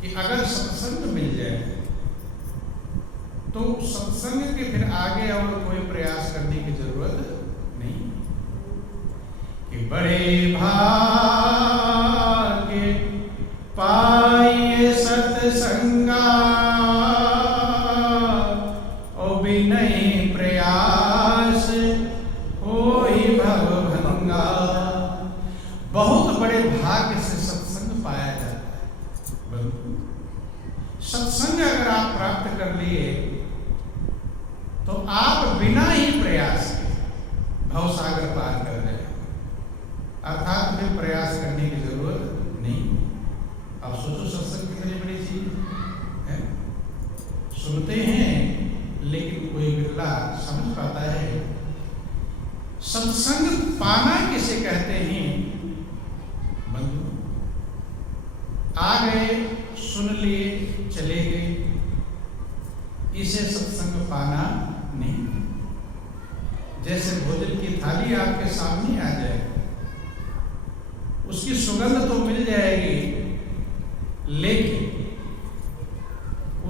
कि अगर सत्संग मिल जाए तो सत्संग के फिर आगे और कोई प्रयास करने की जरूरत नहीं। कि बड़े भाग्य पाइए सत्संगा और बिनय प्रयास होई भवभंगा। बहुत बड़े भाग्य से सत्संग पाया जाता है। सत्संग अगर आप प्राप्त कर लिए तो आप बिना ही प्रयास के भवसागर पार कर रहे, अर्थात फिर प्रयास करने की जरूरत नहीं। अब सोचो सत्संग कितनी बड़ी चीज है। सुनते हैं लेकिन कोई बिरला समझ पाता है। सत्संग पाना किसे कहते हैं? बंधु आ गए, सुन लिए, चले गए, इसे सत्संग पाना नहीं। जैसे भोजन की थाली आपके सामने आ जाए, उसकी सुगंध तो मिल जाएगी, लेकिन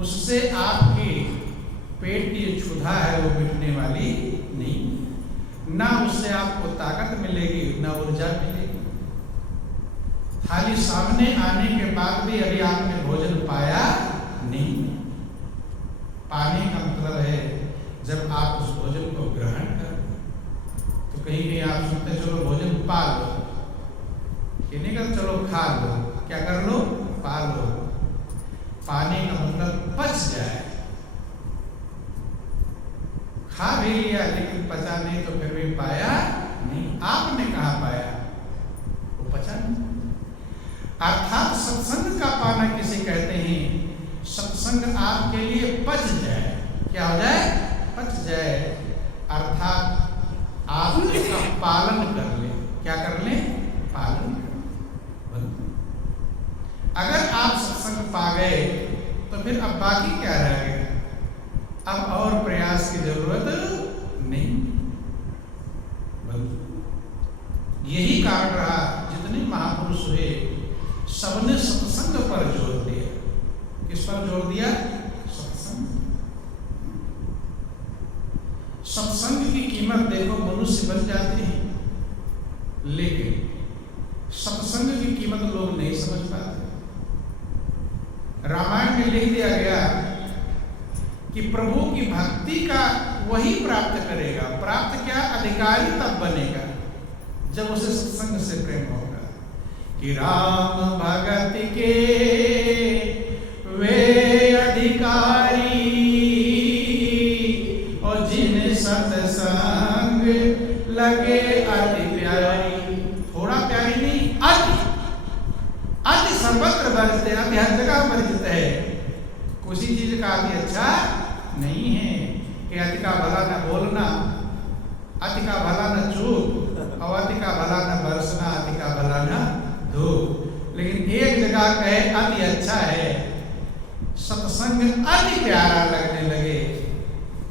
उससे आपके पेट की क्षुधा है वो मिटने वाली नहीं। ना उससे आपको ताकत मिलेगी, ना ऊर्जा मिलेगी। थाली सामने आने के बाद भी अभी आपने भोजन पाया नहीं। पाने का मतलब है जब आप उस भोजन को ग्रहण करो। तो कहीं कहीं आप सुनते चलो भोजन पा लो, ये नहीं कर चलो खा लो। क्या कर लो? पा लो। पाने का मतलब पच जाए। खा भी लिया लेकिन पचा नहीं तो फिर भी पाया नहीं। आपने कहा पाया? वो पचा नहीं। अर्थात सत्संग का पाना किसे कहते हैं? सत्संग आपके लिए पच जाए। क्या हो जाए? पच जाए। अर्थात आप उसका पालन कर ले। क्या कर ले? पालन। अगर आप सत्संग पा गए तो फिर अब बाकी क्या रह गया? अब और प्रयास की जरूरत नहीं। यही कारण रहा जितने महापुरुष हुए सबने सत्संग पर जोर दिया। किस पर जोर दिया? सत्संग। सत्संग की कीमत देखो, मनुष्य बन जाते हैं लेकिन सत्संग की कीमत लोग नहीं समझ पाते। रामायण में लिख दिया गया कि प्रभु की भक्ति का वही प्राप्त करेगा। प्राप्त क्या? अधिकारी तब बनेगा जब उसे सत्संग से प्रेम होगा। कि राम भगत के वे अधिकारी और जिन सत्संग लगे अति प्यारी। थोड़ा प्यारी नहीं, अति। अति सर्वत्र बरसते, अति हर जगह परिचित है। किसी चीज का अति अच्छा नहीं है कि अति का भला न बोलना, अति का भला न चूक, और अति का भला न बरसना, अति का भला न धूप। लेकिन एक जगह कहे अति अच्छा है, सत्संग अति प्यारा लगने लगे,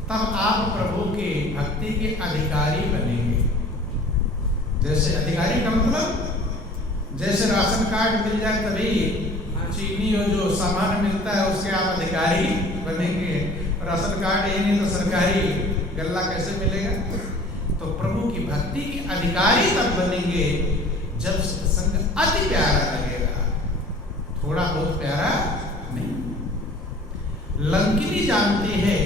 तब आप प्रभु की भक्ति के अधिकारी बनेंगे। जैसे अधिकारी का मतलब जैसे राशन कार्ड मिल जाए तभी चीनी और जो सामान मिलता है उसके आप अधिकारी बनेंगे। राशन कार्ड ही नहीं तो सरकारी गल्ला कैसे मिलेगा? तो प्रभु की भक्ति के अधिकारी तब बनेंगे जब सत्संग अति प्यारा लगेगा, थोड़ा बहुत प्यारा नहीं। लंकिनी जानती है,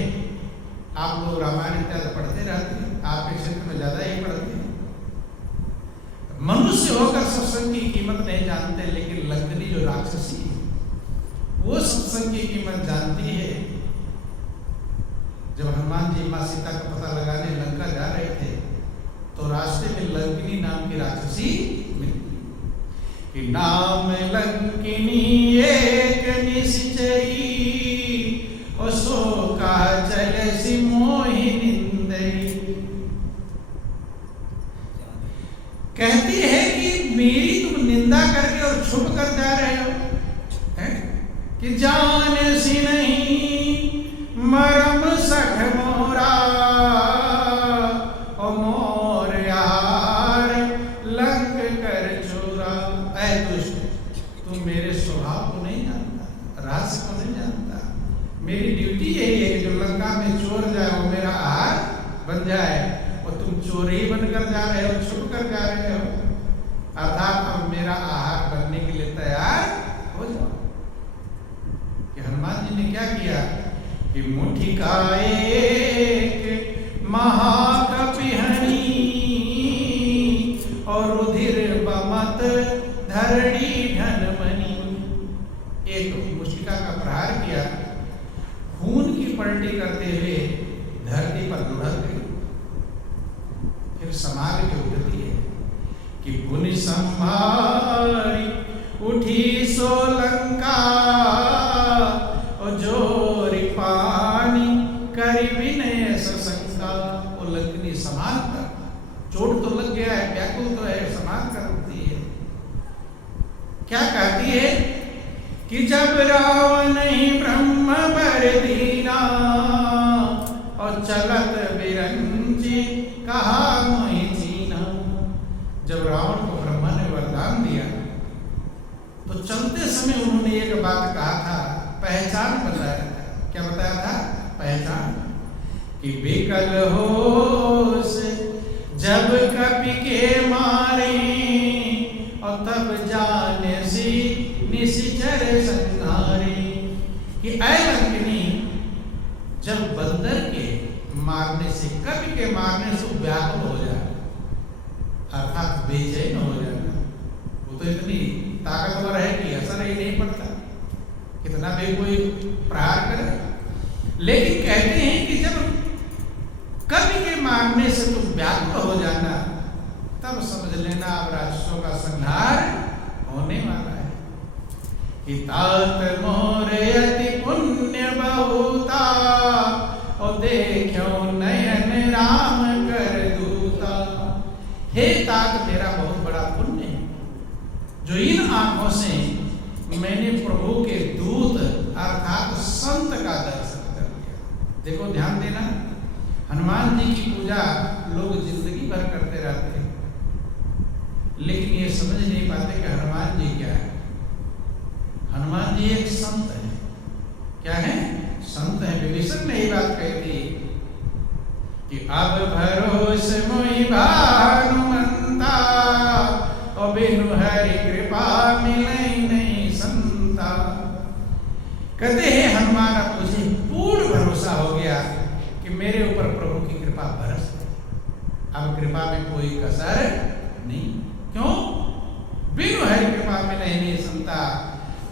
आप लोग रामायण इत्यादि पढ़ते रहते हैं, आपके क्षेत्र में ज्यादा ही पढ़ते हैं। मनुष्य होकर सत्संग की कीमत नहीं जानते, लेकिन लंकिनी जो राक्षसी है वो सत्संग की कीमत जानती है। जब हनुमान जी माँ सीता का पता लगाने लंका जा रहे थे तो रास्ते में लंकिनी नाम की राक्षसी मिली। कि नाम लंकिनी एक निश्चयी और सो का चल सी मोहि निंदई। कहती है कि मेरी तुम निंदा करके और छुप कर जा रहे हो, है? कि जान सी नहीं मरम सख मोरा और मोर यार लंक कर चोरा। ऐ दुष्ट, तुम मेरे स्वभाव को नहीं जानता। मेरी ड्यूटी यही है कि जो लंका में चोर जाए वो मेरा आहार बन जाए, और तुम चोर ही बनकर जा रहे हो, छुप कर जा रहे हो, अर्थात अब मेरा आहार बनने के लिए तैयार हो जाओ। कि हनुमान जी ने क्या किया कि मुट्ठी का एक महाकपिहनी और रुधिर बमत धरणी धनमणि, एक मुष्टिका का प्रहार किया, खून की पलटी करते हुए धरती पर लुढ़क गई। फिर समाज की उन्नति है कि पुनि संभारी उठी सो लंका और जोरी पानी करी विनय सशंका। वो लंकनी समान कर, चोट तो लग गया है, व्याकुल तो है, समान कर उठती है। क्या कहती है कि जब रावण ही ब्रह्म बर दीना और चलत बिरंजी कहा मोहि जीना। जब रावण को ब्रह्मा ने वरदान दिया तो चलते समय उन्होंने एक बात कहा था, पहचान बताया था। क्या बताया था? पहचान कि बिकल होश जब कपि के मारे और तब जाने सी निशिचर संहारे। कि ऐ लंकिनी, जब बंदर के मारने से, कपि के मारने से व्याकुल हो जाए, अर्थात बेचैन हो जाना, वो तो इतनी ताकतवर है कि असर ही नहीं पड़ता, कितना भी कोई प्रहार करे। लेकिन कहते हैं कि जब कपि के मारने से तुम व्याकुल हो जाना, तब समझ लेना अब राक्षसों का संहार होने वाला है। कि तात मोरे अति पुण्य बहुता और देखो नयन राम कर दूता। हे तात, मेरा बहुत बड़ा पुण्य है जो इन आंखों से मैंने प्रभु के दूत अर्थात संत का दर्शन कर लिया। देखो ध्यान देना, हनुमान जी की पूजा लोग जिंदगी भर करते रहते हैं, लेकिन ये समझ नहीं पाते कि हनुमान जी क्या है। हनुमान जी एक संत है। क्या है? संत है। विभीषण ने ये बात कही थी कि अब भरोस मोहि भानुमंता और बिनु हरि कृपा मिलै नहीं संता। कहते हैं हनुमान, अब मुझे पूर्ण भरोसा हो गया कि मेरे ऊपर प्रभु की कृपा बरस गई, अब कृपा में कोई कसर नहीं। क्यों? बिनु हरि कृपा मिलै नहीं संता,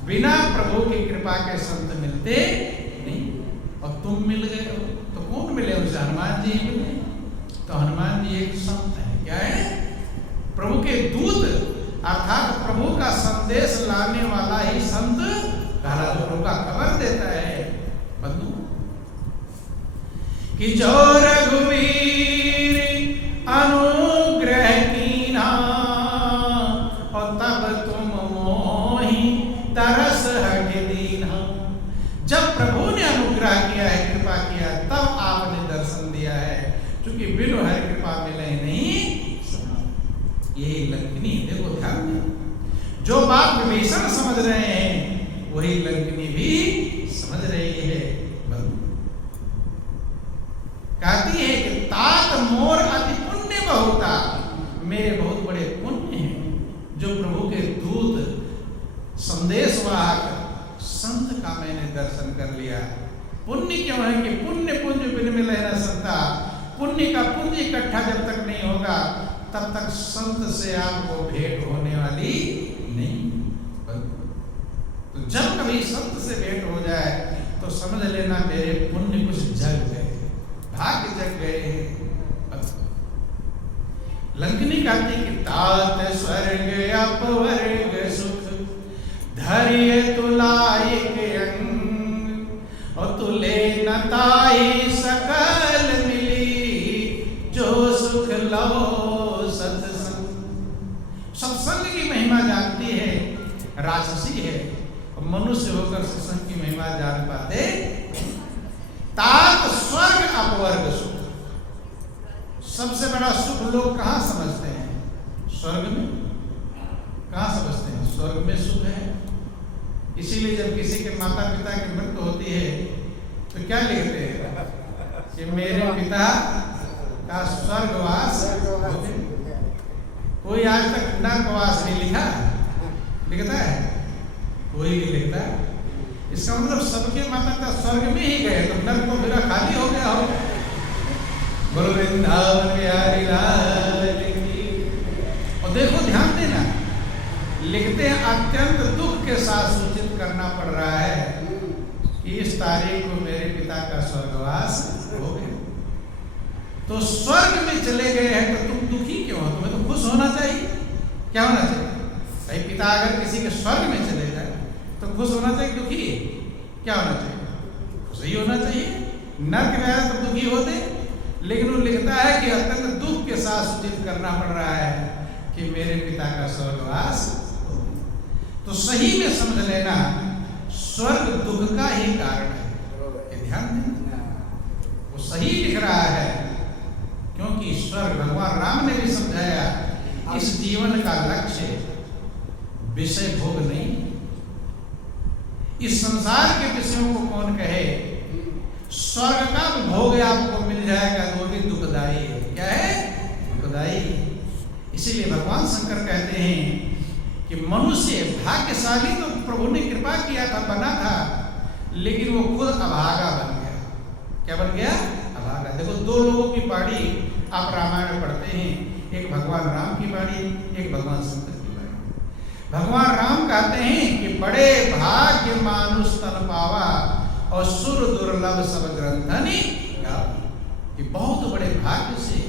बिना प्रभु की कृपा के संत मिलते नहीं। और तुम मिल गए हो तो कौन मिले? उनसे हनुमान जी मिले। तो हनुमान जी एक संत है। क्या है? प्रभु के दूत अर्थात प्रभु का संदेश लाने वाला ही संत कहला, जो प्रभु का खबर देता है। बंधु कि जो रघुवीर अनुग्रह कीना और तब तुम मोहि तरस हट दीना। जब प्रभु ने अनुग्रह किया है, कृपा किया, तब आपने दर्शन दिया है, क्योंकि बिनु हरि कृपा मिले नहीं। यही लंकिनी, देखो ध्यान में, जो बात विभीषण समझ रहे हैं वही लंकिनी भी समझ रही है। कहती है कि तात मोर अति पुण्य बहुता, मेरे बहुत बड़े पुण्य हैं जो प्रभु के दूत संदेशवाहक संत का मैंने दर्शन कर लिया। पुण्य क्यों है? कि पुण्य पुंज बिन मिले न संता। पुण्य का पुंज इकट्ठा जब तक नहीं होगा तब तक संत से आपको भेंट होने वाली नहीं। तो जब कभी संत से भेंट हो जाए तो समझ लेना मेरे पुण्य कुछ जग गए, भाग्य जग गए। लंकिनी कहती कि तात स्वर्ग अपवर्ग सुख धैर्य तुलायक अंग और तुले नताई सकल मिली जो सुख लो सत्संग। सत्संग की महिमा जानती है, राक्षसी है, और मनुष्य होकर सत्संग की महिमा जान पाते। तात स्वर्ग अपवर्ग सुख, सबसे बड़ा सुख लोग कहाँ समझते हैं? स्वर्ग में। कहाँ समझते हैं? स्वर्ग में सुख है। इसीलिए जब किसी के माता पिता की मृत्यु होती है तो क्या लिखते हैं कि मेरे पिता का स्वर्गवास। कोई आज तक नरकवास नहीं लिखा, लिखता है? कोई नहीं लिखता। इसका मतलब सबके माता पिता स्वर्ग में ही गए, तो नर्क को मेरा खाली हो गया हो। बोलो वृंदावन बिहारी लाल की। और देखो ध्यान देना, लिखते हैं अत्यंत दुख के साथ सूचित करना पड़ रहा है कि इस तारीख को मेरे पिता का स्वर्गवास हो गया। तो स्वर्ग में चले गए हैं तो तुम दुखी क्यों हो? तुम्हें तो खुश होना चाहिए। क्या होना चाहिए भाई? पिता अगर किसी के स्वर्ग में चले जाए तो खुश होना चाहिए, दुखी क्या होना चाहिए? खुश ही होना चाहिए। नर्क में आए तो दुखी होते, लेकिन वो लिखता है कि अत्यंत दुख के साथ सूचित करना पड़ रहा है कि मेरे पिता का स्वर्गवास। तो सही में समझ लेना, स्वर्ग दुख का ही कारण है। ये ध्यान देना, वो सही लिख रहा है, क्योंकि स्वर्ग भगवान राम ने भी समझाया, इस जीवन का लक्ष्य विषय भोग नहीं। इस संसार के विषयों को कौन कहे? स्वर्ग का भोग आपको मिल जाएगा तो भी दुखदाई है। क्या है? दुखदाई। इसीलिए भगवान शंकर कहते हैं कि मनुष्य भाग्यशाली तो प्रभु ने कृपा किया था, बना था, लेकिन वो खुद अभागा बन गया। क्या बन गया? अभागा। देखो दो लोगों की बाणी आप रामायण में पढ़ते हैं, एक भगवान राम की बाणी, एक भगवान शंकर की बाणी। भगवान राम कहते हैं कि बड़े भाग्य मानुष तन पावा और सुर दुर्लभ सब ग्रंथनि गावा। कि बहुत बड़े भाग्य से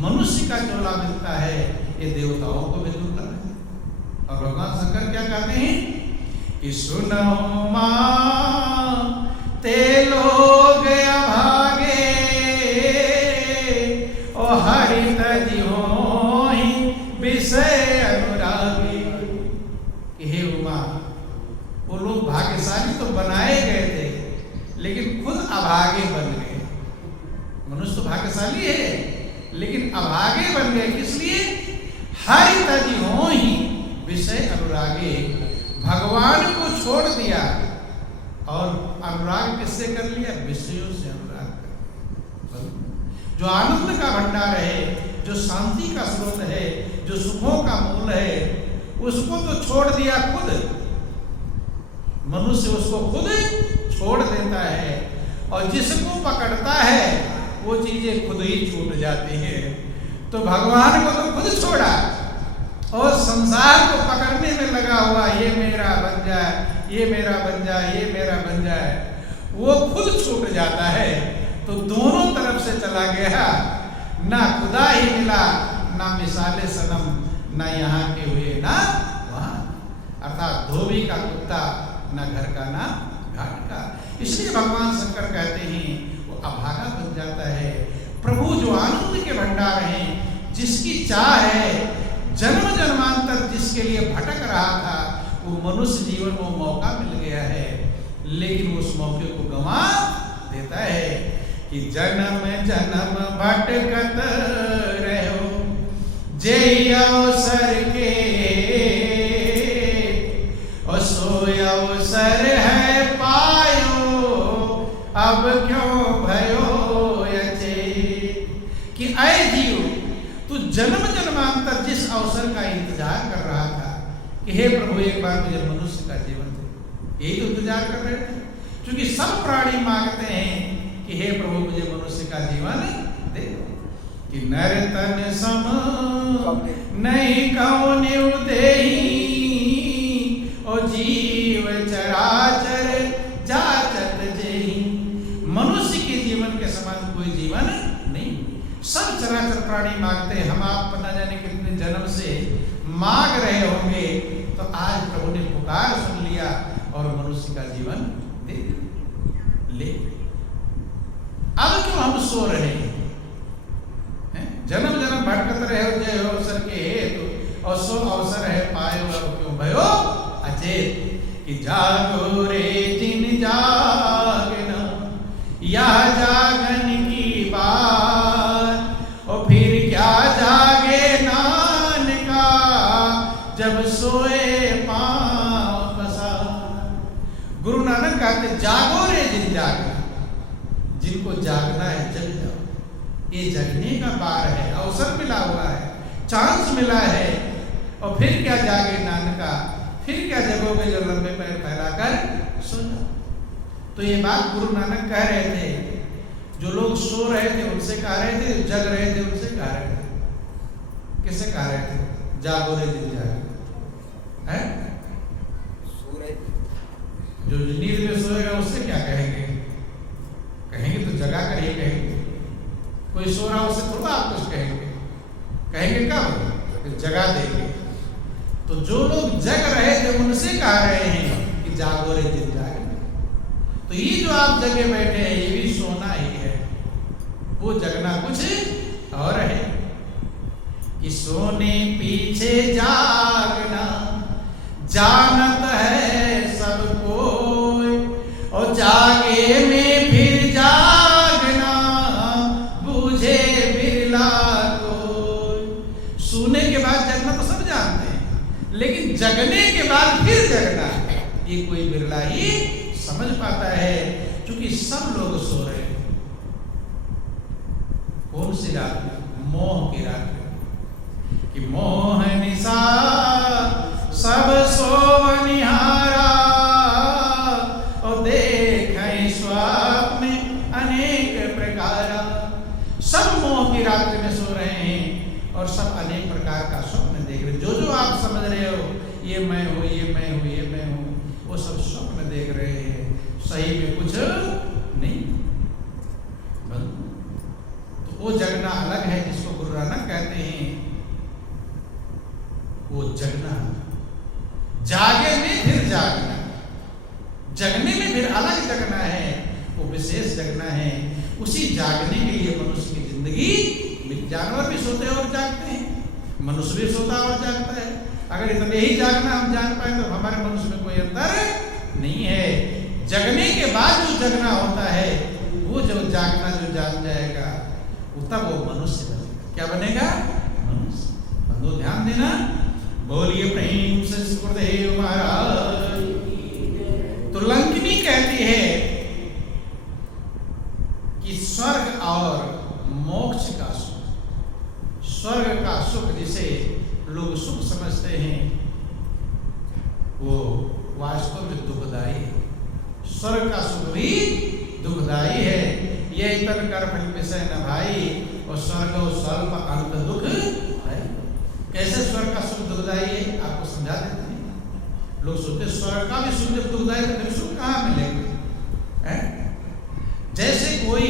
मनुष्य का चोला मिलता है, ये देवताओं को भी दुर्लभ है। और भगवान शंकर क्या कहते हैं कि सुनो मां ते लोग अभागे ओ हरि तजी होहि विषय अनुरागी। हे उमा, वो लोग भाग्यशाली तो बनाए गए थे, लेकिन खुद अभागे बन गए। मनुष्य तो भाग्यशाली है, लेकिन अभागे बन गए। किस लिए? हरि तजी होहि विषय अनुरागे। भगवान को छोड़ दिया और अनुराग किससे कर लिया? विषयों से अनुराग कर। जो आनंद का भंडार है, जो शांति का स्रोत है, जो सुखों का मूल है, उसको तो छोड़ दिया खुद। मनुष्य उसको खुद छोड़ देता है, और जिसको पकड़ता है वो चीजें खुद ही छूट जाती हैं। तो भगवान को तो खुद छोड़ा और संसार को पकड़ने में लगा हुआ, ये मेरा बन जाए, ये मेरा बन जाए, ये मेरा बन जाए, वो खुद छूट जाता है। तो दोनों तरफ से चला गया, ना खुदा ही मिला, ना मिसाले सनम, ना यहाँ के हुए ना वहाँ। अर्थात धोबी का कुत्ता, ना घर का ना घाट का। इसलिए भगवान शंकर कहते हैं वो अभागा बन जाता है। प्रभु जो आनंद के भंडार हैं, जिसकी चाह है, जन्म जन्मांतर जिसके लिए भटक रहा था, वो मनुष्य जीवन में मौका मिल गया है, लेकिन उस मौके को गंवा देता है कि जन्म जन्म भटकत रहो जे अवसर के, और सो अवसर है पायो अब क्यों भयो अचेत। कि ऐ जीव, तू जन्म जन्मांतर जिस अवसर का इंतजार कर रहा था कि हे प्रभु एक बार मुझे मनुष्य का जीवन दे, यही तो इंतजार कर रहे थे। क्योंकि सब प्राणी मांगते हैं कि हे प्रभु मुझे मनुष्य का जीवन दे। कि नर तन सम नहीं कौन्यु देहि, और जीव चराचर जाचत जेहि। मनुष्य के जीवन के समान कोई जीवन नहीं। सब चराचर प्राणी मांगते हैं। हम आप न जाने कितने जन्म से मांग रहे होंगे, तो आज प्रभु ने पुकार सुन लिया और मनुष्य का जीवन दे ले। अब क्यों हम सो रहे हैं? जन्म जन्म भटकत रहे हो जय अवसर के हेतु, और सो अवसर है पायो अब क्यों भयो अचेत। कि जागो रे जिन जागना, यह जागन की बात, और फिर क्या जागे नानका जब सोए पांव पसार। गुरु नानक कहते जागो रे जिन जागना, जिनको जागना है जग जाओ, ये जगने का बार है, अवसर मिला हुआ है, चांस मिला है। और फिर क्या जागे नानका, फिर क्या जगोगे जो लंबे पैर फैलाकर सो जाओ। तो ये बात गुरु नानक कह रहे थे। जो लोग सो रहे थे उनसे कह रहे थे, जग रहे थे उनसे कह रहे थे। किससे कह रहे थे? जागो रे दिल जागे, है? जो नींद में सोएगा उससे क्या कहेंगे? कहेंगे तो जगा कर ही कहेंगे। कोई सो रहा उससे थोड़ा आप कुछ कहेंगे, कहेंगे कब? जगा देंगे। तो जो लोग जग रहे थे उनसे कह रहे हैं कि जागो रे दिल जागे। तो ये जो आप जगे बैठे हैं ये भी सोना ही है, वो जगना कुछ और है। कि सोने पीछे जागना जानत है सब कोई, और जागे में फिर जागना बूझे बिरला कोई। सोने के बाद जगना तो सब जानते हैं, लेकिन जगने के बाद फिर जगना ये कोई बिरला ही समझ पाता है, क्योंकि सब लोग सो रहे हैं। कौन सी रात में? मोह की रात में। कि मोह निशा सब सोवनिहारा, और देखें स्वप्न अनेक प्रकारा। सब मोह की रात्रि में सो रहे हैं और सब अनेक प्रकार का स्वप्न देख रहे हैं। जो जो आप समझ रहे हो ये मैं हूँ, ये मैं हूँ, ये मैं हूँ, वो सब स्वप्न देख रहे हैं, सही में कुछ नहीं। तो वो जगना अलग है जिसको गुरु नानक कहते हैं वो जगना। जागे में फिर जागना, जगने में फिर अलग जगना है, वो विशेष जगना है। उसी जागने के लिए मनुष्य की जिंदगी, जानवर भी सोते हैं और जागते हैं, मनुष्य भी सोता और जागता है। अगर इतना ही जागना हम जान पाए तो हमारे मनुष्य में कोई अंतर नहीं है। जगने के बाद जो जगना होता है, वो जो जागना जो जान जाएगा वो तब वो मनुष्य बनेगा। क्या बनेगा? मनुष्य। बंधु ध्यान देना, बोलिए प्रेम से सुखदेव महाराज। तो लंकिनी कहती है कि स्वर्ग और मोक्ष का सुख, स्वर्ग का सुख जिसे लोग सुख समझते हैं वो वास्तव में दुखदाई है। स्वर्ग का सुख भी दुखदाई है। ये तन कर फल विषय न भाई, और स्वर्ग स्वल्प अंत दुख है। कैसे स्वर्ग का सुख दुखदाई है आपको समझा देते हैं। लोग सोचते स्वर्ग का भी सुख जब दुखदाई तो फिर सुख कहाँ मिलेंगे? जैसे कोई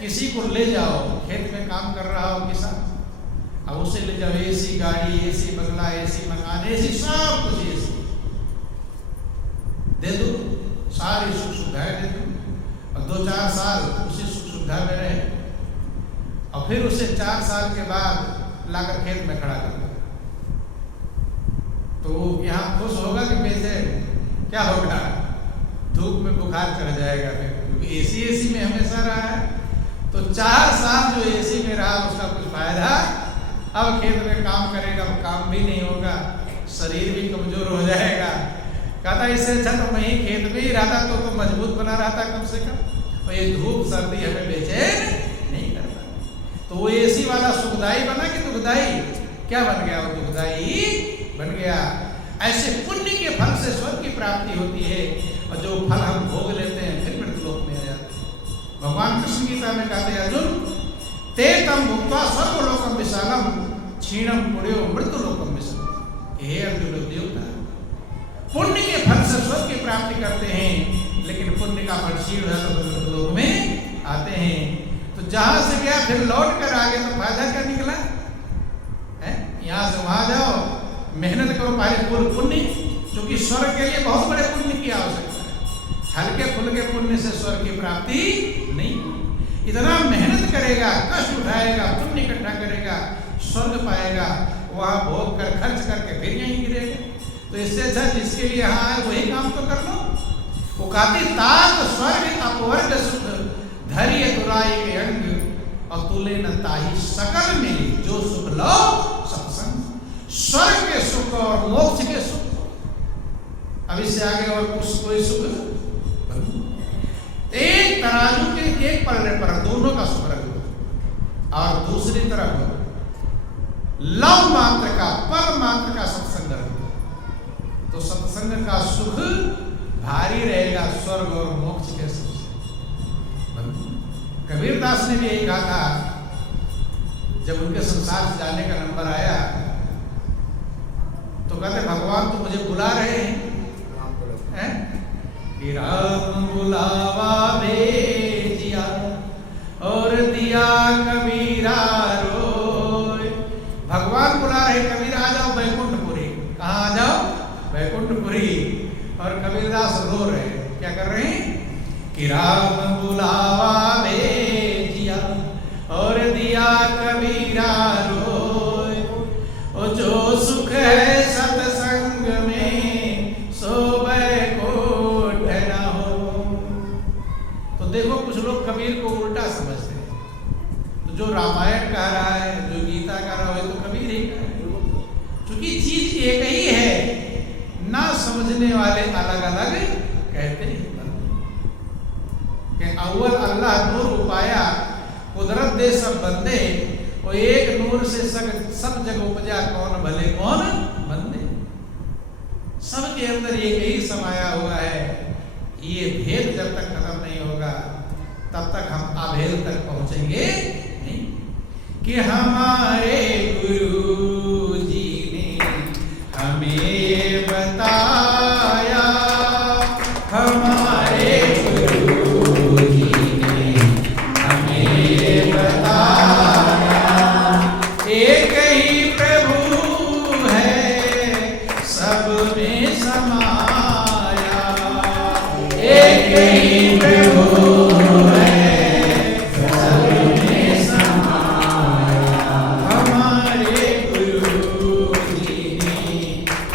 किसी को ले जाओ, खेत में काम कर रहा हो किसान, अब उसे ले जाओ एसी गाड़ी, एसी बंगला, एसी मकान, एसी सब कुछ एसी दे दो, सारी सुख सुविधाएं दे दो, और 2-4 साल उसी सुख सुविधा में रहे, और फिर उसे 4 साल के बाद लाकर खेत में खड़ा कर दो, तो यहाँ खुश होगा कि वैसे क्या होगा? धूप में बुखार चढ़ जाएगा फिर, क्योंकि एसी में हमेशा रहा है। तो 4 साल जो एसी में रहा उसका कुछ फायदा, अब खेत में काम करेगा वो काम भी नहीं होगा, शरीर भी कमजोर हो जाएगा। कहता इससे अच्छा तो मैं ही खेत में ही रहता तो मजबूत बना रहता कम से कम, और ये धूप सर्दी हमें बेचैन नहीं करता। तो वो एसी वाला सुखदाई बना कि दुखदाई? क्या बन गया? वो दुखदाई बन गया। ऐसे पुण्य के फल से स्वर्ग की प्राप्ति होती है, और जो फल हम भोग लेते हैं फिर मृत्युलोक में आ जाते हैं। भगवान कृष्ण गीता में कहते हैं अर्जुन ते तम भुक्त्वा स्वर्गलोकम विशालम क्षीणम पुण्यो मृत्युलोकम विशालम। हे अर्जुन देवता, पुण्य के फल से स्वर्ग की प्राप्ति करते हैं, लेकिन पुण्य का फल क्षीण है तो मृत्युलोक में आते हैं। तो जहां से गया फिर लौट कर आगे तो फायदा क्या निकला है? यहाँ से वहां जाओ, मेहनत करो पहले पूर्ण पुण्य, क्योंकि स्वर्ग के लिए बहुत बड़े पुण्य की आवश्यकता है। हल्के फुल्के पुण्य से स्वर्ग की प्राप्ति नहीं। इतना मेहनत करेगा, कष्ट उठाएगा, पुण्य इकट्ठा करेगा, स्वर्ग पाएगा, वहां भोग कर खर्च करके फिर यहीं गिरेगा। तो इससे अच्छा जिसके लिए यहाँ आए वही काम तो कर लो। वो कहती तात स्वर्ग अपवर्ग सुख धैर्य तुराई के अंग, और तुले न ताही सकल मिली जो सुख लो सत्संग। स्वर्ग के सुख और मोक्ष के सुख, अब इससे आगे और कुछ कोई सुख एक तराजू के एक पलड़े पर दोनों का सुख रख, और दूसरी तरफ लव मात्र का, पर मात्र का सत्संग रख, तो सत्संग का सुख भारी रहेगा स्वर्ग और मोक्ष के सुख से। कबीरदास ने भी यही कहा था, जब उनके संसार से जाने का नंबर आया तो कहते भगवान तो मुझे बुला रहे हैं, कि राम बुलावा भेजिया और दिया कबीरा रोय। भगवान बुला रहे, कबीरा आ जाओ बैकुंठपुरी। कहाँ आ जाओ? बैकुंठपुरी। और कबीरदास रो रहे, क्या कर रहे हैं? कि राम बुलावा भेजिया और दिया कबीरा रोय, ओ जो सुख है सत्संग में सो बैकुंठ न हो। तो देखो कुछ लोग कबीर को उल्टा समझते हैं, तो जो रामायण कह रहा है, जो गीता कह रहा है, तो कबीर ही कह रहा है, क्योंकि चीज एक ही है, ना समझने वाले अलग अलग कहते हैं। कि अव्वल अल्लाह नूर उपाया, कुदरत दे सब बंदे, वो एक नूर से सब जग उपजा, कौन भले कौन बंदे। सबके अंदर एक ही समाया हुआ है। ये भेद जब तक खत्म नहीं होगा तब तक हम अभेद तक पहुंचेंगे नहीं। कि हमारे गुरु जी ने हमें बताया, हमारे गुरु जी ने हमें बताया, एक ही प्रभु है सब में समाया, एक ही प्रभु है सब में समाया। हमारे गुरु जी ने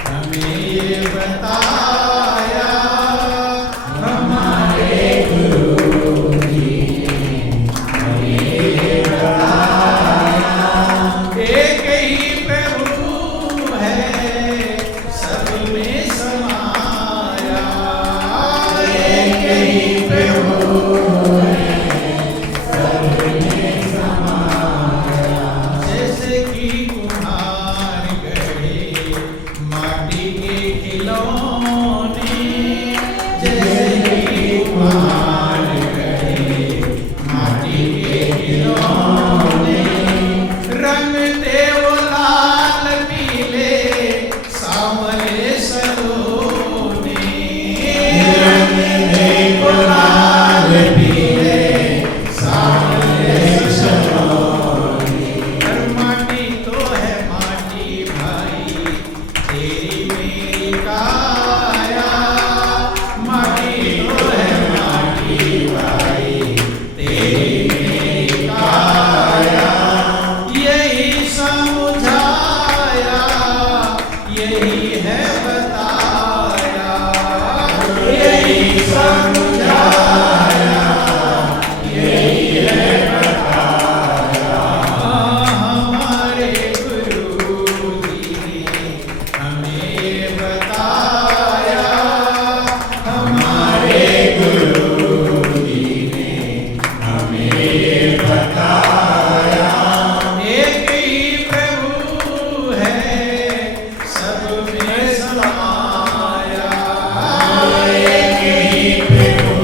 हमें बताया, हमारे गुरु जी ने हमें बताया, एक ही प्रभु है सब में समाया, एक ही प्रभु है सब में समाया। जैसे कि कुम्हार गढ़े माटी के खिलौने, जैसे कि कुम्हार गढ़े माटी के खिलौने, रंग दे वो लाल पीले सांवले सलोने, रंग दे वो लाल पीले सांवले सलोने। माटी तो है माटी भाई तेरी मेरी काया, माटी तो है माटी भाई तेरी मेरी काया। यही समझाया, यही है बताया, यही समझाया, यही है बताया। हमारे गुरु जी ने हमें बताया, हमारे गुरु जी ने हमें बताया, एक ही प्रभु है सब में समाया, एक ही प्रभु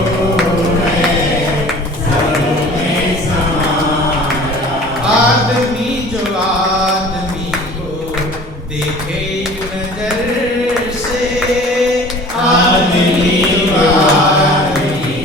है सब में समाया। आदमी जो आदमी को देखे नजर से, आदमी जो आदमी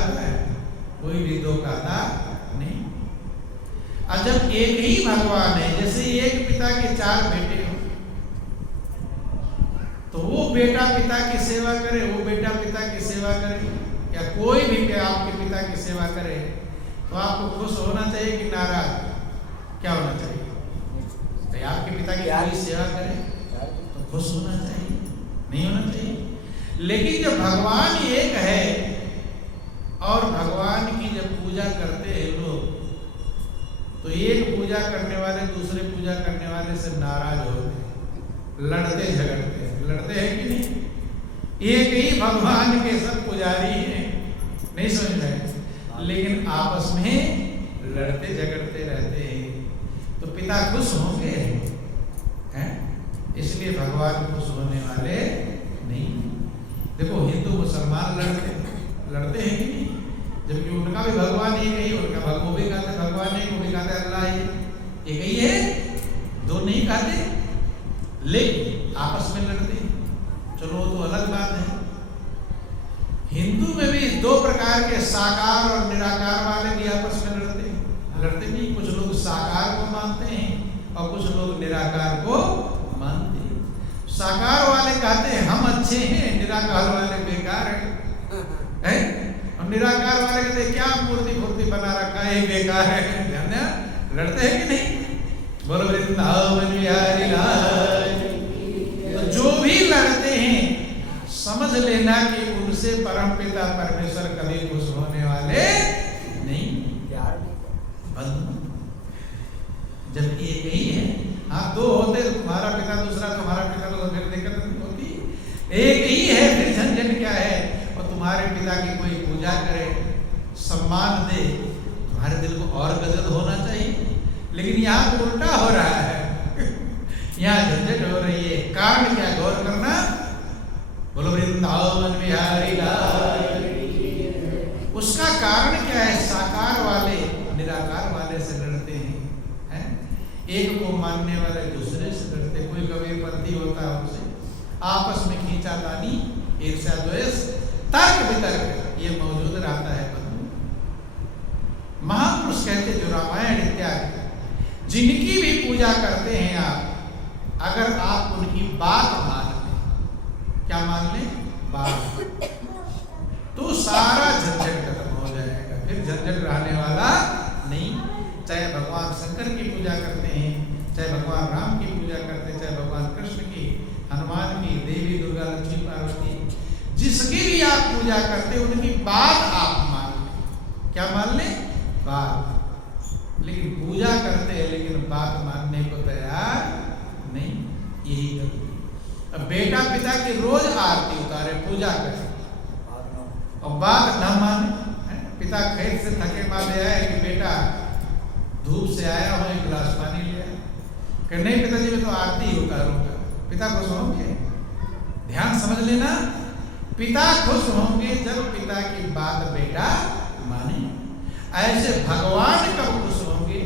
कहता है? कोई भी दो कहता नहीं। और जब एक ही भगवान है, जैसे एक पिता के चार बेटे हो, तो वो बेटा पिता की सेवा करे, वो बेटा पिता की सेवा करे, या कोई भी आपके पिता की सेवा करे, तो आपको खुश होना चाहिए कि नाराज? क्या होना चाहिए? तो आपके पिता की कोई सेवा करे तो खुश होना चाहिए, नहीं होना चाहिए। लेकिन जब भगवान एक है और भगवान की जब पूजा करते हैं लोग, तो एक पूजा करने वाले दूसरे पूजा करने वाले से नाराज होते हैं, लड़ते झगड़ते हैं। लड़ते हैं कि नहीं? एक ही भगवान के सब पुजारी हैं, नहीं समझ रहे, लेकिन आपस में लड़ते झगड़ते रहते हैं, तो पिता खुश होंगे हैं? इसलिए भगवान खुश होने वाले नहीं। देखो हिंदू मुसलमान लड़ते हैं कि नहीं? जबकि उनका भी भगवान एक ही, उनका वो भी कहते भगवान एक, वो भी कहते अल्लाह एक ही है, दो नहीं कहते, लेकिन आपस में लड़ते हैं। चलो तो अलग बात है। हिंदू में भी दो प्रकार के साकार और निराकार वाले भी आपस में लड़ते नहीं। कुछ लोग साकार को मानते हैं और कुछ लोग निराकार को मानते हैं। साकार वाले कहते हैं हम अच्छे हैं, निराकार वाले बेकार है? और निराकार वाले कहते हैं क्या मूर्ति बना रखा है, बेकार है। लड़ते हैं कि नहीं? बोलो वृंदावन बिहारी लाल। तो जो भी लड़ते हैं समझ लेना कि उनसे परमपिता परमेश्वर कभी खुश होने वाले नहीं। जब एक ही है, हाँ दो होते तो तुम्हारा पिता दूसरा, तुम्हारा पिता तो फिर दिक्कत नहीं होती। एक ही है, फिर झंझट क्या है? और तुम्हारे पिता की कोई पूजा करे, सम्मान दे, तुम्हारे दिल को और गदगद होना चाहिए। लेकिन यहाँ तो उल्टा हो रहा है, यहाँ झंझट हो रही है। कारण क्या? गौर करना। बोलो वृंदावन बिहारी लाल। उसका कारण क्या है? साकार वाले निराकार वाले से लड़ते हैं, एक को मानने वाले दूसरे से लड़ते। कोई कबीरपंथी होता है उनसे आपस में खींचातानी, ईर्ष्या द्वेष, तर्क वितर्क ये मौजूद रहता है। महापुरुष कहते जो रामायण इत्यादि जिनकी भी पूजा करते हैं आप, अगर आप उनकी बात मान लें, क्या मान लें? बात, तो सारा झंझट खत्म हो जाएगा, फिर झंझट रहने वाला नहीं। चाहे भगवान शंकर की पूजा करते हैं, चाहे भगवान राम की पूजा करते हैं, चाहे भगवान कृष्ण की, हनुमान की, देवी दुर्गा, लक्ष्मी पार्वती, जिसकी भी आप पूजा करते हैं उनकी बात आप मान लें। क्या मान लें? बात। लेकिन पूजा करते हैं लेकिन बात मानने को तैयार नहीं। यही गलती। अब बेटा पिता की रोज आरती उतारे, पूजा करे और बात न माने। पिता खेत से थके मारे आए कि बेटा धूप से आया हो, एक गिलास पानी ले आया, कि नहीं पिताजी मैं तो आरती उतारूंगा। पिता खुश होंगे? ध्यान समझ लेना, पिता खुश होंगे जब पिता की बात बेटा माने। ऐसे भगवान कब खुश होंगे?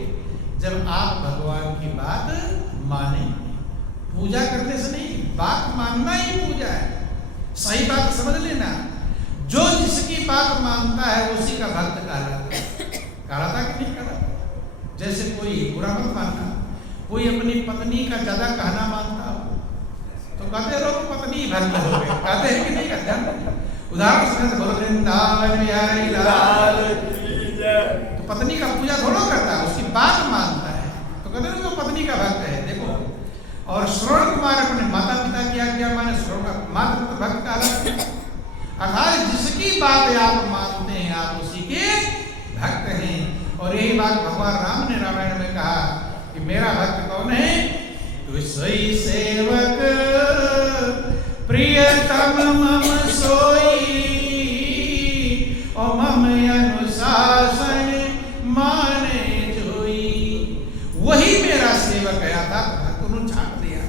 जब आप भगवान की बात माने। पूजा करने से नहीं, बात मानना ही पूजा है। सही बात समझ लेना, जो जिसकी बात मानता है उसी का भक्त कहलाता है। कहलाता कि नहीं कहलाता? जैसे कोई बुरा मत मानना, कोई अपनी पत्नी का ज्यादा कहना मानता हो तो कहते रहो पत्नी भक्त हो गए, कहते हैं कि नहीं कहते? उदाहरण से बोलो वृंदावन बिहारी लाल। तो पत्नी का पूजा थोड़ा करता है, उसकी बात मानता है, तो कहते हैं तो पत्नी का भक्त है। देखो, और श्रवण कुमार अपने माता पिता की आज्ञा माने, श्रवण माता भक्त का अर्थात जिसकी बात आप मानते हैं आप उसी के भक्त हैं। और यही बात भगवान राम ने रामायण में कहा कि मेरा भक्त कौन है? तो सोई सेवक प्रियतम मम सोई, और मम अनुशासन माने जोई। वही मेरा सेवक है। था भक्त उन्होंने छाट दिया।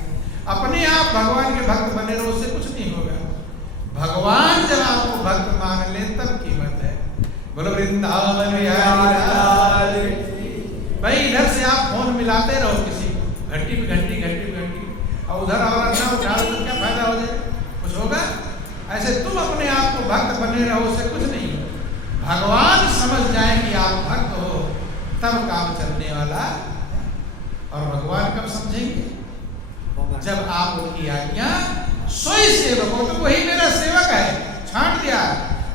अपने आप भगवान के भक्त बने रहो, उससे कुछ नहीं होगा। भगवान जब आपको भक्त मान ले तब कीमत है। बोलो वृंदावन बिहारी लाल। भाई इधर से आप फोन मिलाते रहो किसी को, घंटी पे घंटी, और उधर और अच्छा उठा तो क्या फायदा हो जाए? कुछ होगा? ऐसे तुम अपने आप को भक्त बने रहो, उससे कुछ नहीं। भगवान समझ जाए कि आप भक्त हो, तब काम चलने वाला। और भगवान कब समझेंगे? जब आप उनकी आज्ञा सोई सेवक हो। तो वही मेरा सेवक है, छांट दिया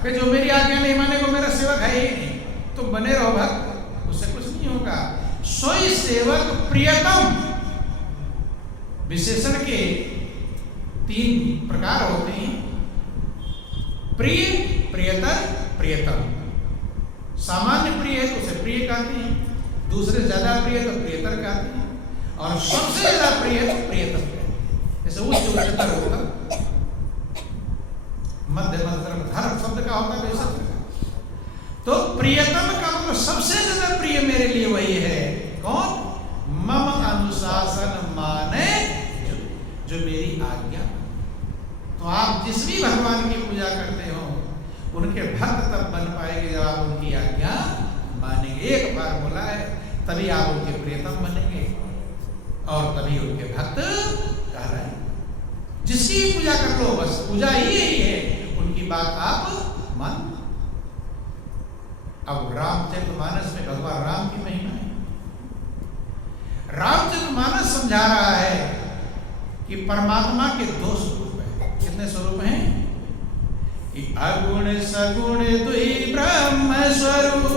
कि जो मेरी आज्ञा नहीं माने वो मेरा सेवक है ही नहीं। तुम बने रहो भक्त, उससे कुछ नहीं होगा। सोई सेवक प्रियतम। विशेषण के 3 प्रकार होते हैं, प्रिय, प्रियतर, प्रियतम। सामान्य प्रिय है तो उसे प्रिय कहते हैं, दूसरे ज्यादा प्रिय तो प्रियतर कहते हैं, और सबसे ज्यादा प्रिय तो प्रियतम कहते हैं। जैसे उच्च उच्चतर होता, मध्य मध्यम, धर्म शब्द का होता है वैसा। तो प्रियतम का मतलब सबसे ज्यादा प्रिय मेरे लिए वही है। कौन? मम अनुशासन माने, जो मेरी आज्ञा। तो आप जिस भी भगवान की पूजा करते हो, उनके भक्त तब बन पाएंगे जब आप उनकी आज्ञा मानेंगे। एक फार्मूला है, तभी आप उनके प्रियतम बनेंगे और तभी उनके भक्त कहलाएंगे। जिसकी पूजा कर लो, बस पूजा ही यही है, उनकी बात आप मान। अब रामचरितमानस में भगवान राम की महिमा है। रामचरितमानस समझा रहा है कि परमात्मा के 2 स्वरूप हैं। कितने स्वरूप हैं? कि अगुण सगुण दुई ब्रह्म स्वरूप,